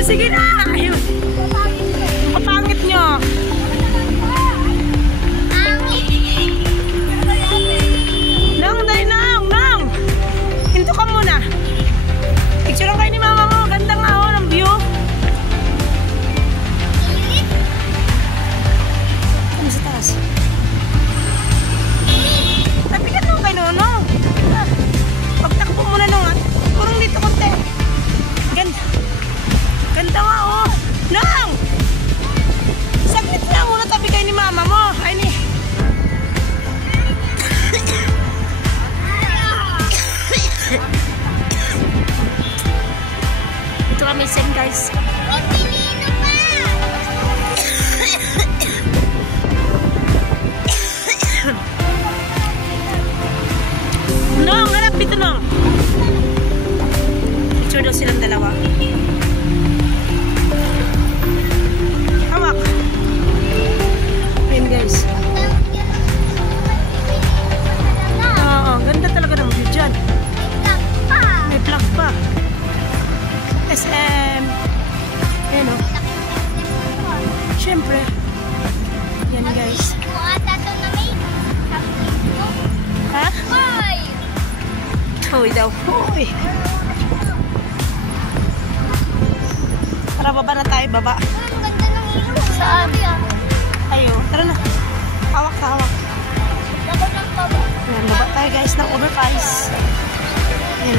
Sige na! Ayun. Kapangit nyo. Nang, dali nang, nang! Hinto ka muna. Picture lang kayo ni mama mo. Ganda nga oh, ng view. Ano sa taas? Tapikat nung kay Nono. Pagtakbo muna nung ha. Kurang dito konti. Ganda. Ganda nga oh. Nang! Saglit lang muna tabi kayo ni mama mo. Ay ni. Ito kami sen guys. Nong, harap dito Nong. Picture daw silang dalawa. Hawak. Ayan guys. Oo, ganda talaga ng view dyan. May plug pa. SM. Ayan o. Siyempre. Yan guys. Ha? Hoy daw. Hoy. Tara, baba na tayo. Baba. Saan? Ayo. Tara na. Hawak ka, hawak. Ayan, baba tayo guys ng overpass. Ayan.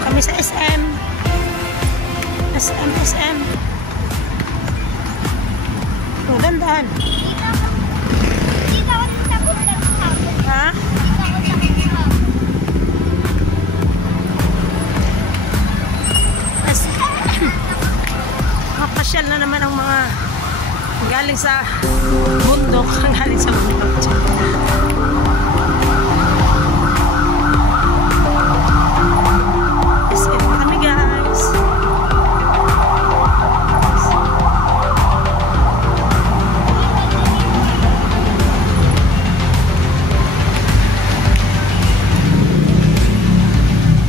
Kami sa SM. SM. Ang gandahan. Ha? Mapasyal na naman ang mga galing sa bundok. Galing sa bundok. SM kami guys.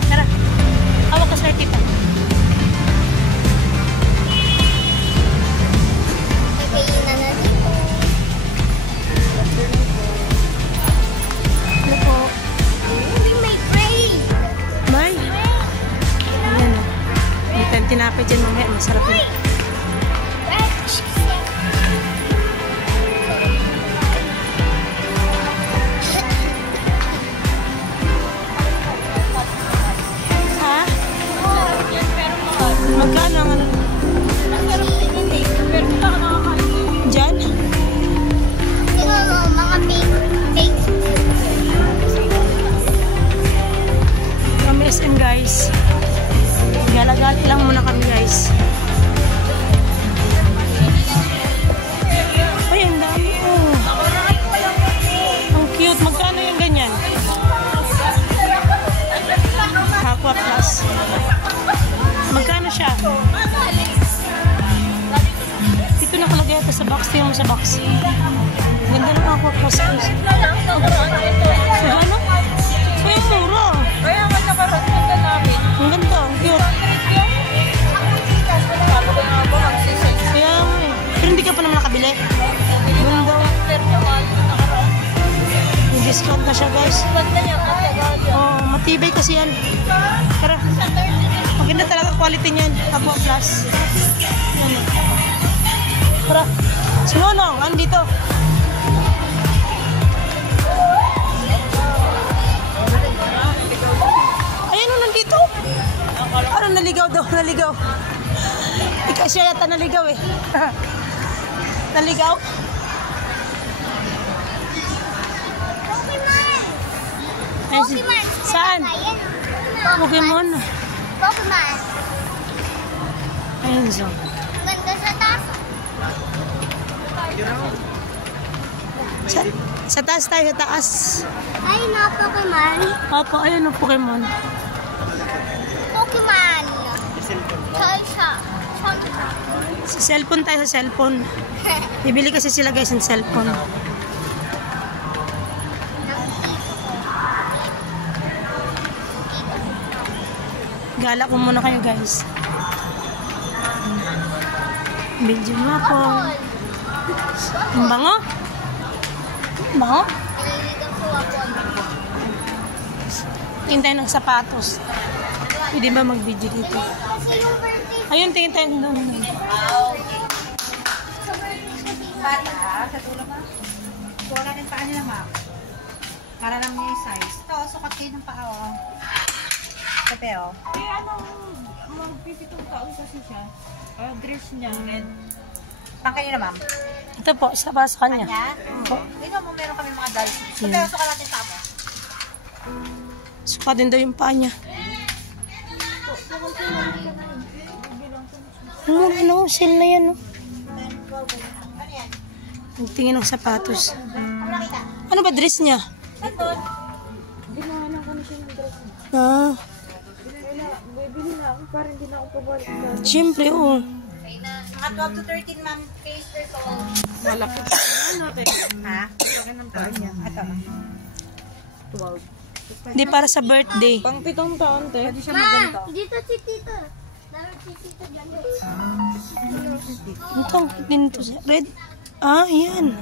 Tara, hawak ka sa tita. Ano po? May? Ayan o. May tayong tinapay dyan mamaya. Masarap yun. Ha? Magkano ang ano? Dyan? Kami SM guys. Galagali lang muna kami guys. Ay, ang dami oh. Ang cute. Magkano yung ganyan? Aqua Plus. Magkano siya? Dito nakalagay ito sa box. Tingnan mo sa box. Ganda ng Aqua Plus. Ano? Ay, ang mura. Kaya nga nakarot na namin. Ang ganda. Ang cute. Kaya nga eh. Pero hindi ka pa naman nakabili. Ganda. May discount na siya guys. Oh, matibay kasi yan. Tara. Maganda talaga quality niyan. Aqua Plus. Yan eh. Tara. Si Nonong, andito. Ayan o, nandito. Parang naligaw daw, naligaw. Ikaw siya yata naligaw eh. Naligaw? Pokemon. Saan? Pokemon. Pokemon. Ayun so. Ganda sa taas. Sa taas tayo, sa taas. Ay, na Pokemon. Opo, ayun ang Pokemon. Pokemon. Sa Sa cellphone tayo, sa cellphone. Bibili kasi sila guys ng cellphone. Gala ko muna kayo, guys. Medyo nga po. Ang bango? Bango? Naliligang ko ako. Tingin tayo ng sapatos. Pwede ba mag-video dito? Kasi yung birthday. Ayun, tingin tayo doon. Bata, sa tulong mo. Kuha natin paa nila, ma'am. Para lang may size. Ito, sukat kayo ng paa, oh. Pepe, oh. Eh, magpipitong taon kasi siya. Dress niya, red. Pang kayo na, ma'am. Ito po, isa para sa kanya. Kanya? Tingnan mo, meron kami mga dolls. Pepe, sukat natin sa mo. Sukatin daw yung paa niya. Ano, sale na yan, no? Nagtingin ng sapatos. Ano ba dress niya? Ginawa ko na siya ng dress niya. Ah, Bibili na ako, parang hindi na ako pabalik. siyempre, oh. Mga 12 to 13, ma'am. Case per soul. Malaki. Ano natin? Ha? Laki ng paa niya. Ito. 12. Hindi para sa birthday. Pang 7 taon, te. Pwede siya maganito. Dito si Tito. Dapat si Tito dyan. Ito, din ito. Red. Ah, yan.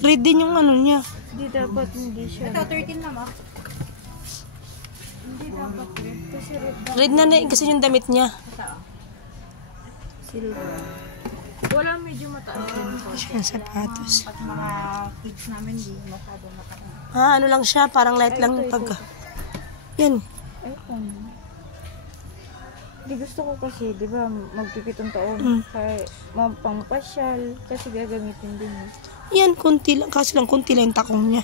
Red din yung ano niya. Hindi dapat, hindi siya. Ito, 13 na, ma'am. Hindi dapat red. Kasi red na. Red na kasi yung damit niya. Ito, oh. Silver. Wala, medyo mataas din po. Yung sapatos. Pag mga kids namin, di masyadong mataas. Ah, ano lang siya, parang light lang yung pagka. Yan. Ay, kung. Di gusto ko kasi, di ba, magpipitong taon. Kaya, pangpasyal. Kasi gagamitin din eh. Yan, konti lang. Kaso lang, konti lang yung takong niya.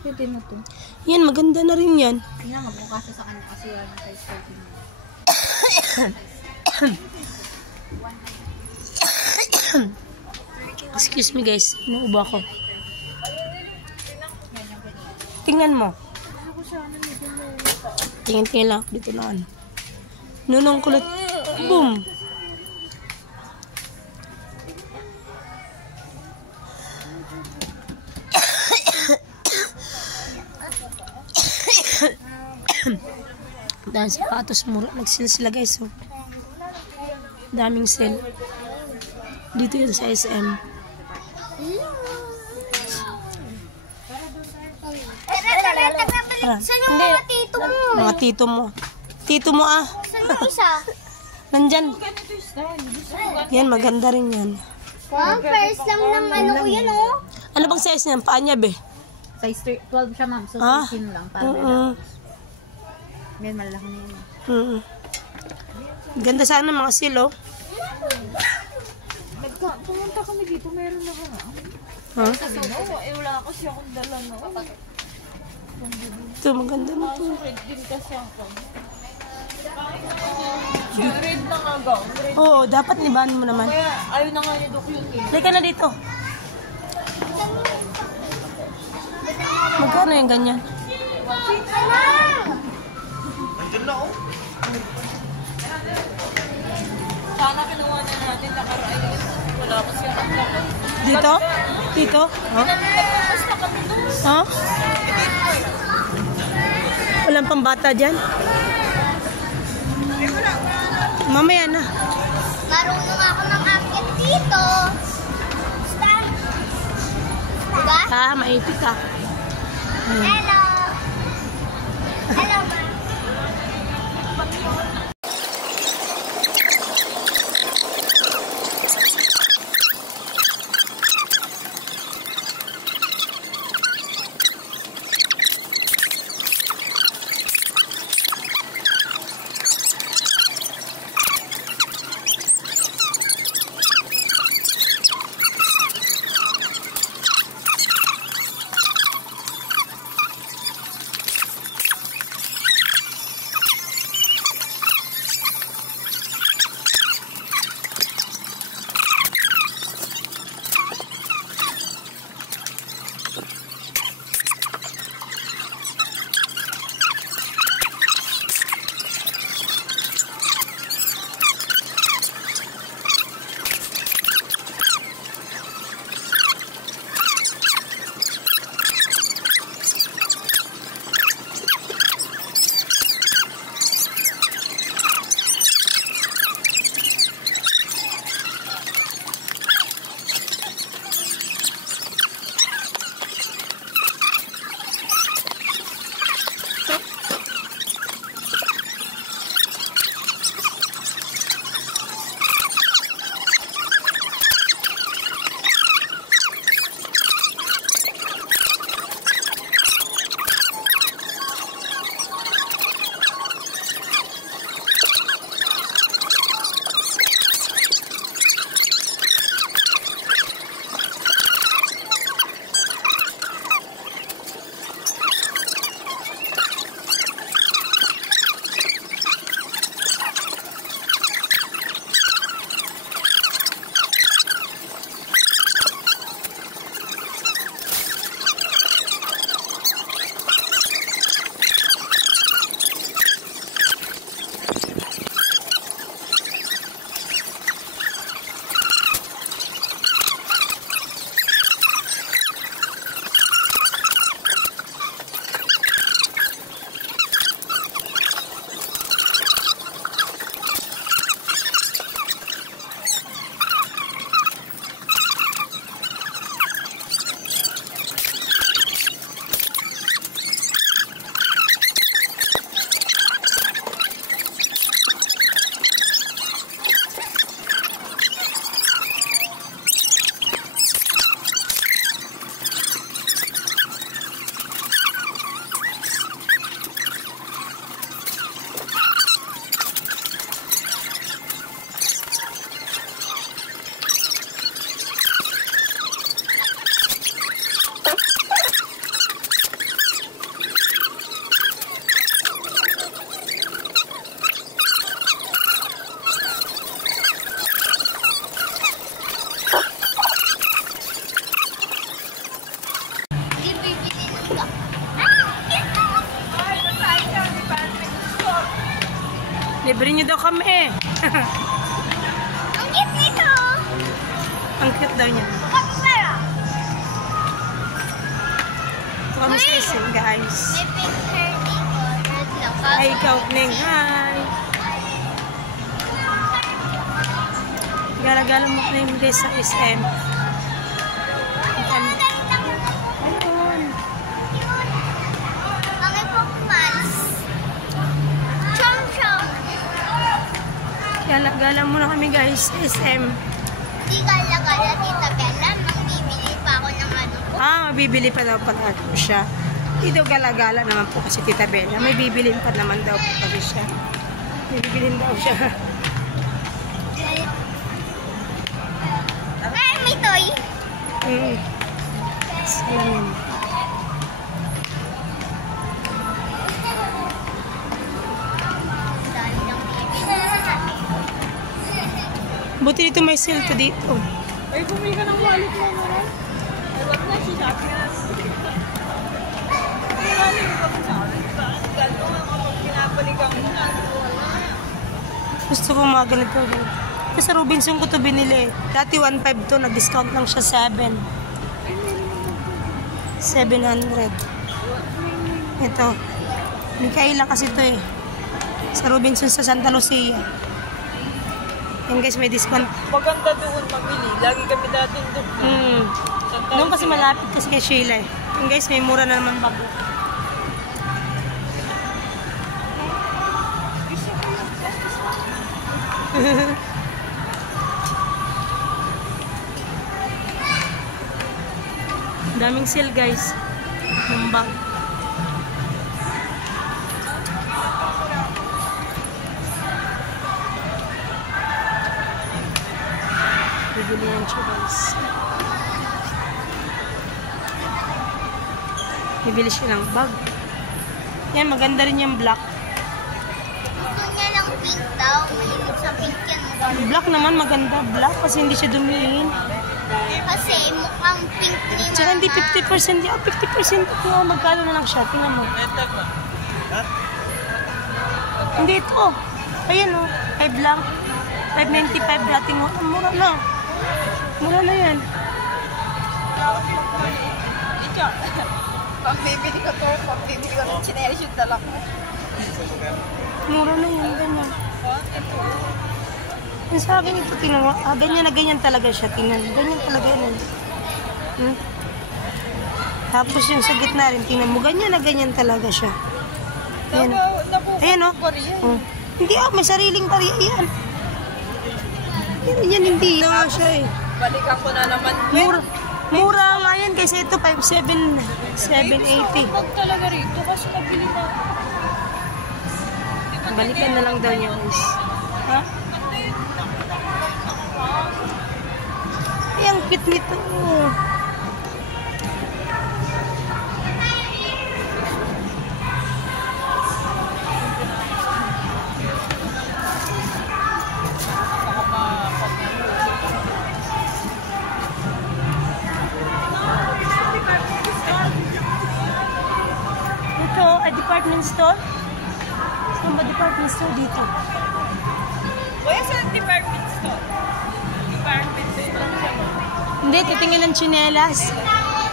Pwede na to. Yan, maganda na rin yan. Tingnan, magmukha siya sa kanya kasi yan, size 13. Excuse me guys, inuubo ako. Tingnan mo. Tingin-tingin lang ako dito na ano. Nunong kulit. Boom! Dahil sapatos mura. Nag-sale sila guys. So. Daming sale. Dito yun sa SM. Tara. Saan yung mga tito mo? Mga tito mo. Tito mo ah. Saan yung isa? Nandyan. Yan, maganda rin yan. Wow, first lang ng ano ko yan, oh. Ano bang size niyan? Paa niya, be? Size 12 siya, ma'am. So, Ah? 13 lang. Para may malaki na yun. Ganda sana mga silo. Pumunta kami dito, meron na ka na. Ha? Oo, wala kasi akong dala no. Ito, maganda na to. Red din kasi ako. Red na nga gown. Red. Oo, dapat nibahan mo naman. Kaya ayaw na nga ni Doc yun eh. Halika na dito. Magkano yung ganyan? Sana kinuha na natin, nakaraan. Wala kasi ang laki. Dito? Dito? Ha? Basta kami doon. Ha? Walang pambata dyan? Mamaya na. Marunong ako ng akit dito. Stop. Diba? Ah, maipit ka. Hello. Hello, ma. Libre niyo daw kami. Ang cute nito. Ang cute daw niya. Kapara. Ito kami sa SM, guys. May pink hair dito. Red lang. Ay, ikaw, Neng. Hi. Gala-gala mo na yung guys sa SM. Ayun. Mga Pokemons. Chong-chong. Gala-gala muna kami guys sa SM. Di gala-gala, Tita Bella. Mangbibili pa ako ng ano ko. Mabibili pa daw pala po siya. Hindi daw gala-gala naman po kasi Tita Bella. May bibilin pa naman daw po kasi siya. May bibilin daw siya. Ay, may toy. Salamin. Dali lang bibili. Buti dito may sale to dito. Ay, bumili ka ng wallet mo naman. Ay, wag na siya sabi na. Ay, wala yung pagkasabi. Bakit gano'n kapag pinapalikan mo na? Gusto ko mga ganito. Sa Robinson ko to binili. Dati 1.5 to. Nag-discount lang siya 7. 700. Ito. Mikaela kasi to eh. Sa Robinson sa Santa Lucia. Yan guys, may discount. Maganda doon mamili. Lagi kami dati doon. Doon kasi malapit kasi kay Sheila eh. Yan guys, may mura na naman bago. Daming sale guys. Yung bag. Bibili yan siya guys. Bibili siya ng bag. Yan, maganda rin yung black. Gusto niya lang pink daw. Mahilig sa pink yan. Black naman maganda. Black kasi hindi siya dumiin. Kasi mukhang pink ni Mama. Tsaka hindi 50%. 50% ito. Magkano na lang siya? Tingnan mo. Hindi ito. Ayan o. 5 lang. 5.95 dating mo. Mura na. Mura na yan. Ika. Pag bibili ka to, pag bibili ka ng chineris yung dala ko. Mura na yan. Ganyan. Yung sa akin ito, tingnan mo. Ganyan na ganyan talaga siya. Tingnan. Ganyan talaga yan. Tapos yung sa gitna rin, tingnan mo. Ganyan na ganyan talaga siya. Ayan. Ayan o. Oh. Hindi may sariling bariya yan. Yan hindi. Nga siya eh. Balikan ko na naman. Mura nga yan kasi ito 780. Pag talaga rito kasi nabili na. Balikan na lang daw niya guys. Ha? Ay, ang cute nito. Ito, a department store. Saan ba department store dito? Wala sa department store. Department store. Hindi, titingin ng tsinelas.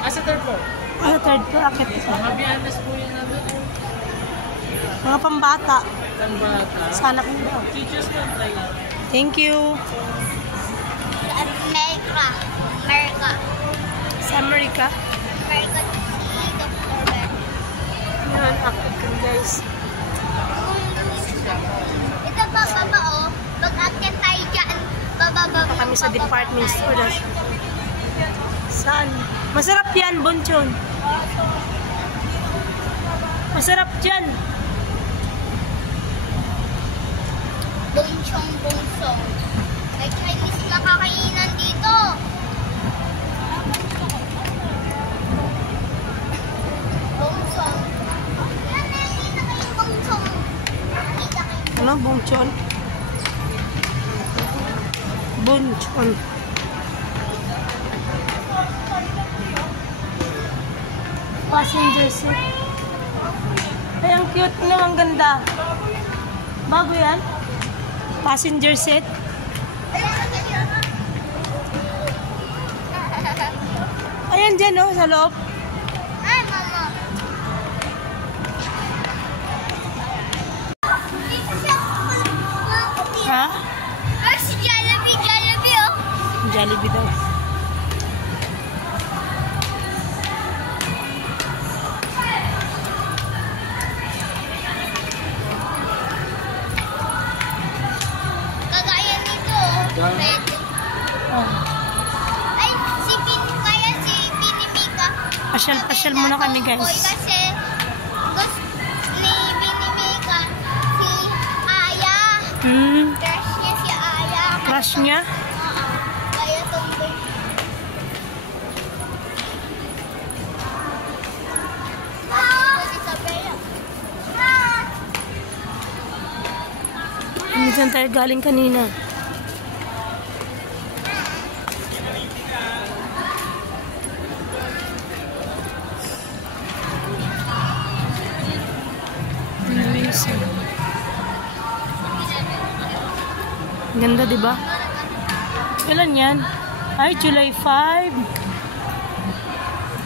Sa third floor. Ano, third floor, akit ito. Mga biyanas po yun na doon. Mga pambata. Pambata. Sana ko daw. Teachers na tayo. Thank you. America. America. Sa America. America si Dr. Ben. Yan, akit ko guys. Ito pa, baba oh. Pag-akyat tayo dyan. Baba. Ito kami sa department store. Saan? Masarap yan, Bonchon. Masarap dyan. Bongchong. May Chinese na kakainan dito. Bongchong. Nakita kayo bongchong. Nakita kayo. Ano, Bonchon? Bonchon. Passenger seat. Ay, ang cute na, ang ganda. Bago yan? Passenger seat. Ayan dyan, oh, sa loob. Ay, mama. Dito siya. Ha? Ay, si Jollibee, Jollibee, oh. Jollibee daw. Kagaya nito, oh. Red. Oh. Ay, kaya si Binimika. Pasyal-pasyal muna kami, guys. Kasi gusto ni Binimika si Aya. Crush niya si Aya. Crush niya? Oo. Kaya tumboy. Si Isabela. Minsan tayo galing kanina. Ganda, di ba? Kailan yan? Ay, July 5.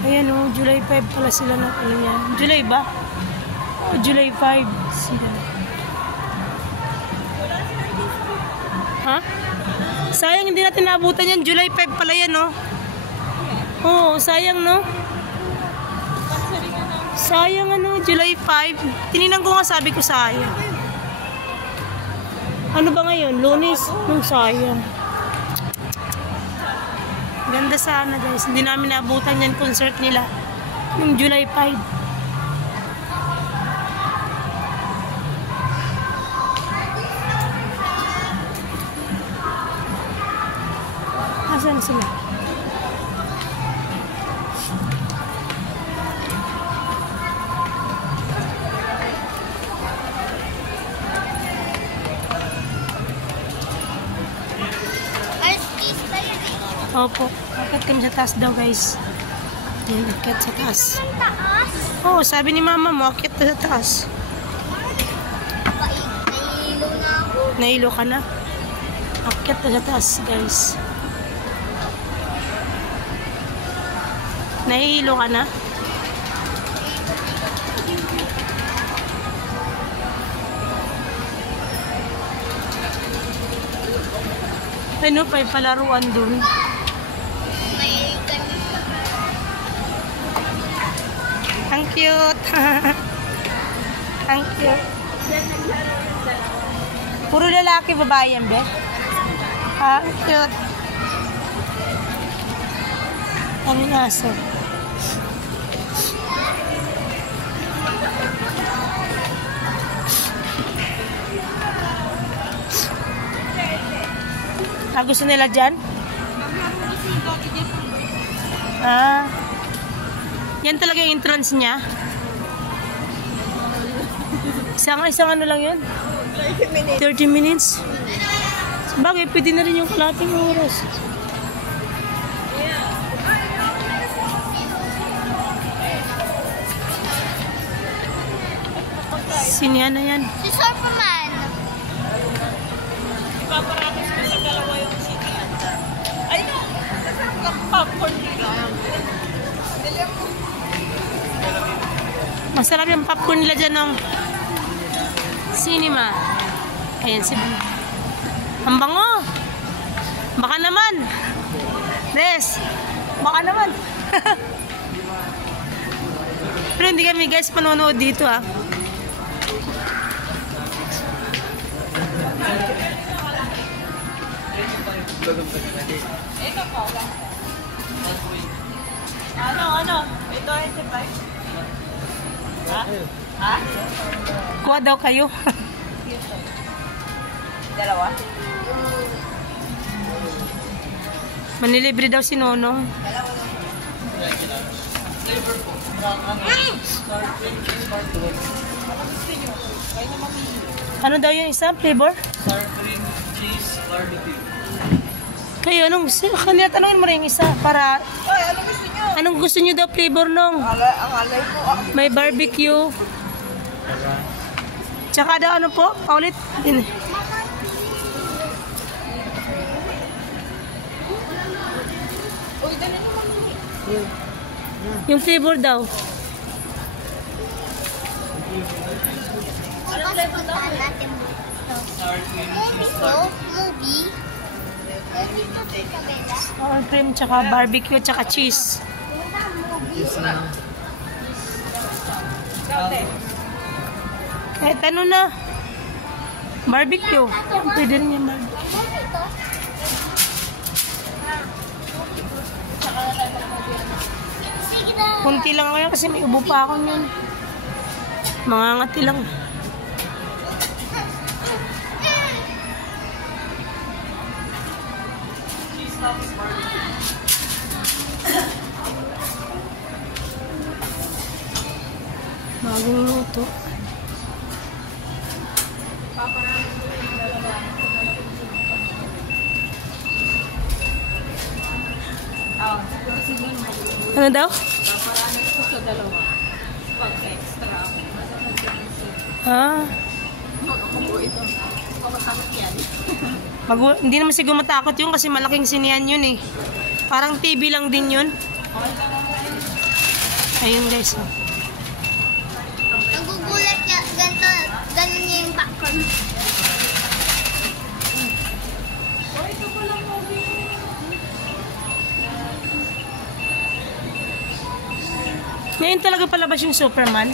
Ayan, oh, July 5 pala sila ng ano yan. July ba? Oh, July 5 sila. Ha? Sayang hindi natin naabutan yan. July 5 pala yan, no? Oo, sayang, no? Sayang, ano, July 5. Tininan ko nga, sabi ko sayang. Ano ba ngayon? Lunes? Nung sayang. Ganda sana, guys. Hindi namin naabutan yan concert nila. Yung July 5. Asan sila? Artista yun eh. Opo. Akit kami sa taas daw, guys. Yan, akit sa taas. Ang taas. Oo, sabi ni mama mo, akit na sa taas. Nahihilo na ako. Nahilo ka na? Akit na sa taas, guys. Nahihilo ka na? Ano pa yung palaruan dun? May ganun. Ang cute. Ang cute. Puro lalaki, babae yan, be? Ang cute. Ang aso. Ah, gusto nila dyan? Ah. Yan talaga yung entrance niya? Isang ano lang yun? 30 minutes. Bagay, pwede na rin yung kalating oras. Sinihan na yan. Si Superman. Masarap yung popcorn nila dyan ng cinema. Ayan si ang bango. Baka naman. Des. Baka naman. Pero hindi kami guys panonood dito ah. Ano? Ito ay ha? Kuha daw kayo. Dalawa? Manilibre daw si Nonong. Ano daw yung isa? Flavor? Sour cream, cheese, barbecue. Kayo, anong gusto? Kanina tanongin mo rin yung isa para... Ay, ano gusto nyo? Anong gusto nyo daw flavor nung? Ang alay ko. May barbecue. Tsaka daw ano po? Paulit? Yung flavor daw. Bukas puntahan natin dito. Movie. Movie to Tita Bella. Sour cream, tsaka barbecue, tsaka cheese. Kahit ano na. Barbecue. Pwede rin yung barbecue. Kunti lang ngayon kasi may ubo pa ako yun. Mangangati lang. Bagong luto. Ano daw? Ah. Hindi naman siguro matakot yun kasi malaking sinian yun eh. Parang TV lang din yun. Ayun guys. Nagugulat niya. Ganito. Ganun niya yung popcorn. Ngayon talaga palabas yung Superman.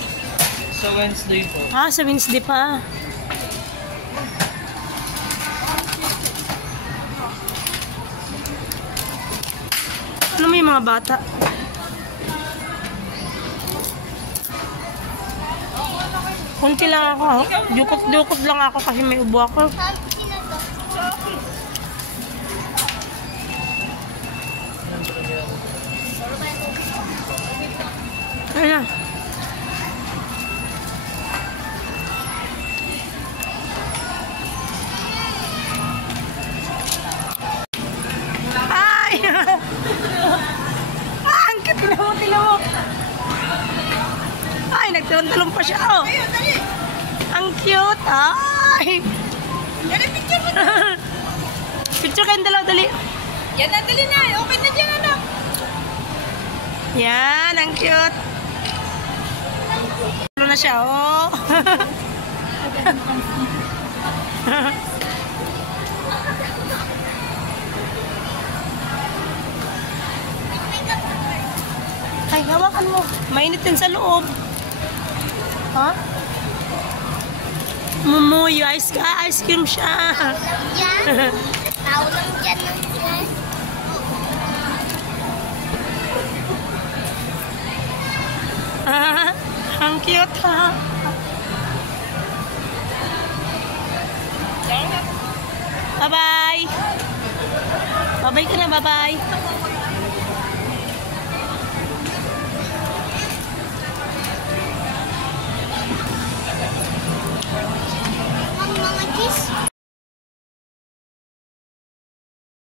Sa Wednesday po. Ah, sa Wednesday pa. Ano may mga bata? Kunti lang ako. Dukot-dukot lang ako kasi may ubo ako. Sabi na to. Ano na? Ay! Ah, ang cute. Tinan mo. Ay, nagtalong-talong pa siya. Oh. Ang cute. Ay! Picture mo. Picture kayong dalaw, dali. Yan na, dali na. Okay na dyan, anak. Yan, ang cute. Ano na siya, oh. Ay, hawakan mo. Mainit din sa loob. Ha? Mumuyo, ice cream siya. Yan. Tao lang dyan ng yan. Ah, ang cute, ha? Bye-bye. Bye-bye ka na, bye-bye.